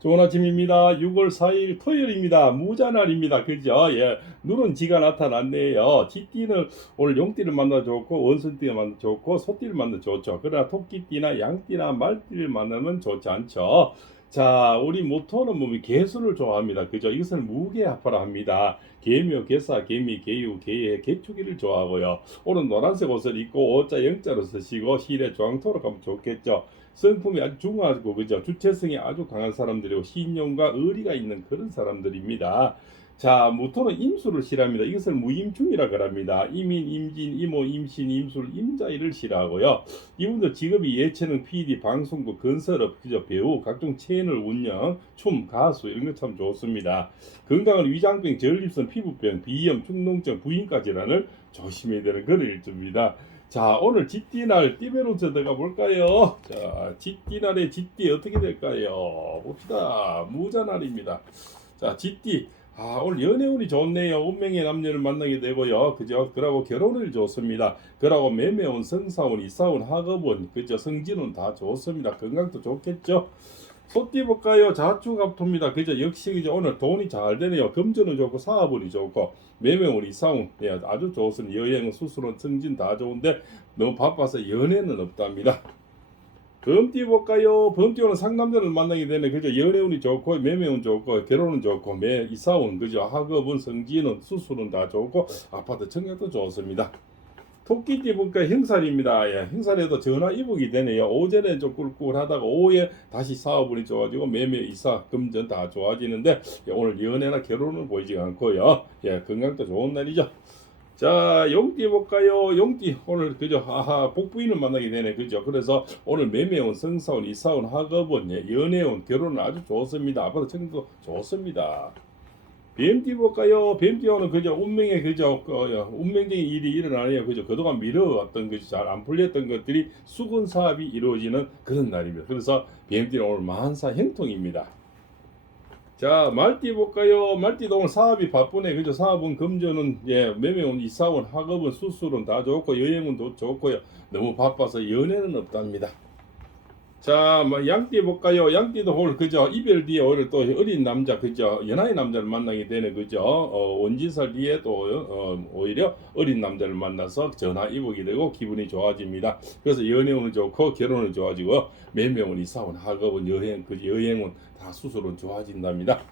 좋은 아침입니다. 6월 4일 토요일입니다. 무자날입니다. 그죠? 예. 눈은 지가 나타났네요. 쥐띠는 오늘 용띠를 만나 좋고, 원숭띠를 만나 좋고, 소띠를 만나 좋죠. 그러나 토끼띠나 양띠나 말띠를 만나면 좋지 않죠. 자, 우리 모토는 몸이 개수를 좋아합니다. 그죠? 이것을 무게합하라 합니다. 개묘, 개사, 개미, 개유, 개의, 개축이를 좋아하고요. 오늘 노란색 옷을 입고 오자 영자로 쓰시고 실에 조항토로 가면 좋겠죠. 성품이 아주 중하고 그죠? 주체성이 아주 강한 사람들이고 신용과 의리가 있는 그런 사람들입니다. 자, 무토는 임수를 싫어합니다. 이것을 무임충이라 그럽니다. 이민, 임진, 이모, 임신, 임술, 임자이를 싫어하고요. 이분들 직업이 예체능, PD, 방송국, 건설업, 그죠? 배우, 각종 채널 운영, 춤, 가수 이런 거 참 좋습니다. 건강은 위장병, 전립선, 피부병, 비염, 충농증, 부인과 질환을 조심해야 되는 그런 일주입니다. 자, 오늘 쥐띠날 띠베로스 들어가 볼까요? 자, 쥐띠날의 쥐띠 어떻게 될까요? 봅시다. 무자날입니다. 자, 쥐띠. 아, 오늘 연애운이 좋네요. 운명의 남녀를 만나게 되고요. 그죠? 그러고 결혼을 좋습니다. 그러고 매매운, 성사운, 이사운, 학업운, 그죠? 성진운 다 좋습니다. 건강도 좋겠죠? 소띠 볼까요? 자축합토입니다. 그죠? 역시 그죠? 오늘 돈이 잘 되네요. 금전은 좋고 사업운이 좋고 매매운이 이사운 예, 아주 좋습니다. 여행, 수술은 승진 다 좋은데 너무 바빠서 연애는 없답니다. 범띠 볼까요? 범띠오는 상남자를 만나게 되네. 그죠? 연애운이 좋고 매매운 좋고 결혼은 좋고 매 이사운 그죠? 학업은 성진은 수술은 다 좋고 아파트 청약도 좋습니다. 토끼띠 볼까 형살입니다. 예, 형살에도 전화 이북이 되네요. 오전에 좀 꿀꿀하다가 오후에 다시 사업운이 좋아지고 매매 이사 금전 다 좋아지는데 예, 오늘 연애나 결혼은 보이지 않고요. 예, 건강도 좋은 날이죠. 자, 용띠 볼까요? 용띠 오늘 그죠? 아하 복부인을 만나게 되네, 그죠? 그래서 오늘 매매운, 성사운, 이사운, 학업운, 예, 연애운, 결혼은 아주 좋습니다. 아파트 청도 좋습니다. 뱀띠 볼까요? 뱀띠오는 그저 운명의 그저 어, 운명적인 일이 일어나네요. 그저 그동안 미뤄왔던 것이 잘 안 풀렸던 것들이 수군 사업이 이루어지는 그런 날입니다. 그래서 뱀띠는 오늘 만사 행통입니다. 자, 말띠 볼까요? 말띠도 오늘 사업이 바쁘네. 그죠? 사업은 금전은 예, 매매운, 이사운, 학업은 수술은 다 좋고 여행은 도 좋고요. 너무 바빠서 연애는 없답니다. 자, 뭐 양띠 볼까요? 양띠도 오늘 그죠? 이별 뒤에 오늘 또 어린 남자 그죠? 연하의 남자를 만나게 되네 그죠? 어, 원진살 뒤에 또 어, 오히려 어린 남자를 만나서 전화 이복이 되고 기분이 좋아집니다. 그래서 연애운은 좋고 결혼은 좋아지고 매매운, 이사운, 학업은 여행 그 여행은 다 수술은 좋아진답니다.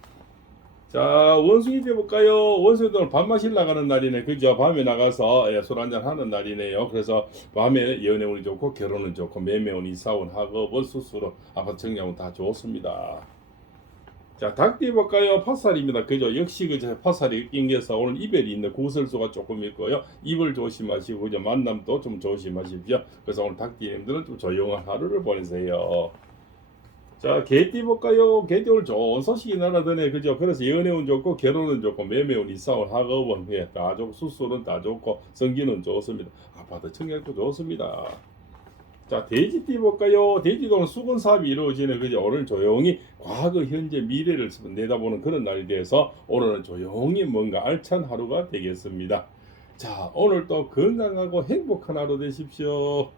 자 원숭이 때 볼까요? 원숭이들은 밥 마실 나가는 날이네 그죠? 밤에 나가서 예, 술 한잔 하는 날이네요. 그래서 밤에 연애운이 좋고 결혼은 좋고 매매운, 이사운, 학업은 수술은 아파트 청약은 다 좋습니다. 자 닭 띠 볼까요? 팥살입니다. 그죠? 역시 그저 팥살이 낑겨서 오늘 이별이 있는 구설수가 조금 있고요. 입을 조심하시고 그죠? 만남도 좀 조심하십시오. 그래서 오늘 닭띠님들은 좀 조용한 하루를 보내세요. 자, 개띠 볼까요? 개띠 오늘 좋은 소식이 날아드네. 그죠? 그래서 연애운 좋고, 결혼은 좋고, 매매운, 이사운, 학업은, 예, 다 좋고, 수술은 다 좋고, 성기는 좋습니다. 아파트 청약도 좋습니다. 자, 돼지띠 볼까요? 돼지도 오늘 수건 사업이 이루어지네. 그죠? 오늘 조용히 과거, 현재, 미래를 내다보는 그런 날이 돼서 오늘은 조용히 뭔가 알찬 하루가 되겠습니다. 자, 오늘 또 건강하고 행복한 하루 되십시오.